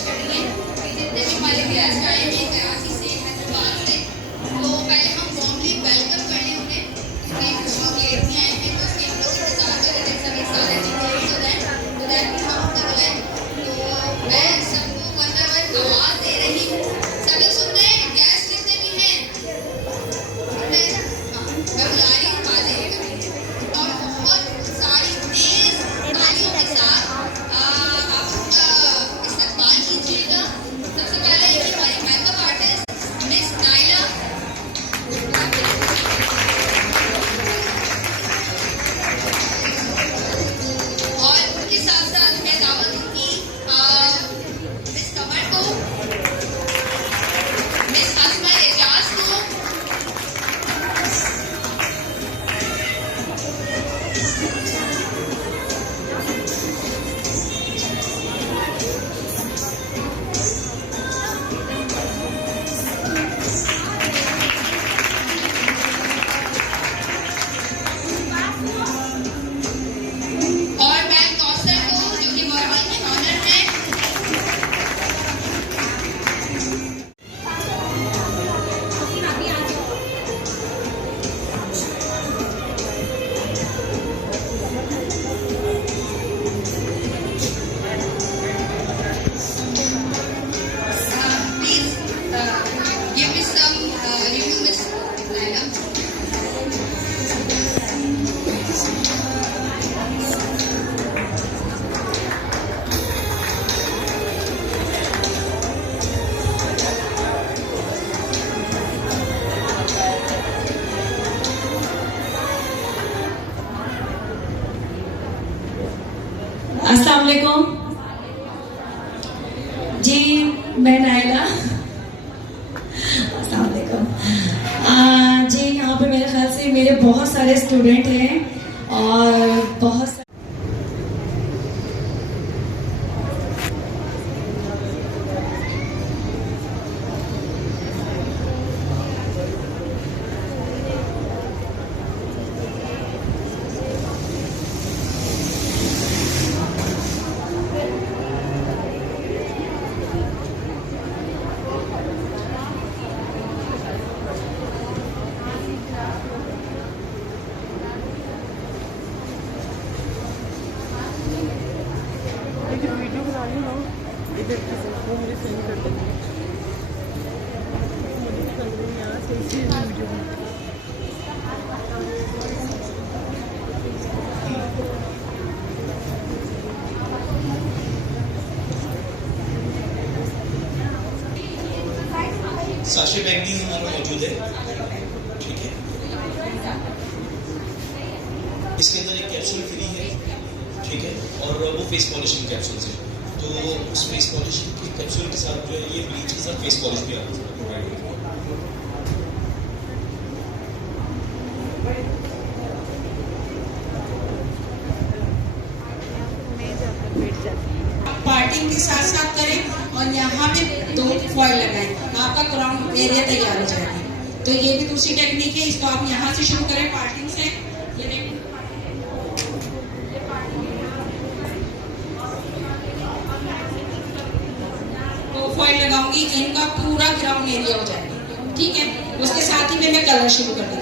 कोशिश करनी है कि जितने भी हमारे गेस्ट आए हैं कराची से, हैदराबाद से, तो पहले हम वार्मली वेलकम कर लें उन्हें। इतनी खुशियों लेट नहीं आए हैं तो उसके हम लोग इंतजार कर रहे थे सभी सारे डिटेल्स हो जाए तो दैट भी हम उनको बुलाएं। तो मैं सबको वन बाय वन आवाज़ दे रही हूँ। सब लोग सुन रहे हैं? गेस्ट जितने भी हैं सुन रहे हैं? हाँ, मैं बुला रही हूँ, आ जाइएगा और बहुत सारी तेज तालियों के साथ आप उनका इस्तकबाल कीजिएगा। सबसे पहले कि हमारी मेकअप आर्टिस्ट मिस नाइला, और उनके साथ साथ मैं दावत दूंगी मिस कमर को, मिस असमा एजाज को, और मैम कौसर को जो कि बहुत ही ऑनर है। Please give me some review, Miss Naila. अस्सलाम वालेकुम जी, मैं नाइला। अस्सलाम वालेकुम जी। यहाँ पे मेरे ख्याल से मेरे बहुत सारे स्टूडेंट हैं और बहुत वीडियो बना रही हूँ इधर वो मुझे सेंड कर देंगे। मुझे कर रही हूँ यहाँ से इसी वीडियो में। साशे बैग भी हमारा मौजूद है, ठीक है। इसके अंदर एक कैप्सूल फ्री है, ठीक है, और वो फेस पॉलिशिंग कैप्सूल्स है। तो उस फेस पॉलिशिंग के कैप्सूल के साथ जो है ये ब्लीच के साथ फेस पॉलिश भी आता है। पार्टिंग के साथ साथ करें और यहाँ पे 2 फॉइल लगाएं, आपका क्राउन एरिया तैयार हो जाएगा। तो ये भी दूसरी टेक्निक है, इसको आप यहाँ से शुरू करें पार्टिंग से। ये देखिए तो फॉइल लगाऊंगी, इनका पूरा ग्राउंड एरिया हो जाएगा, ठीक है। उसके साथ ही मैं कलर शुरू कर दूंगी।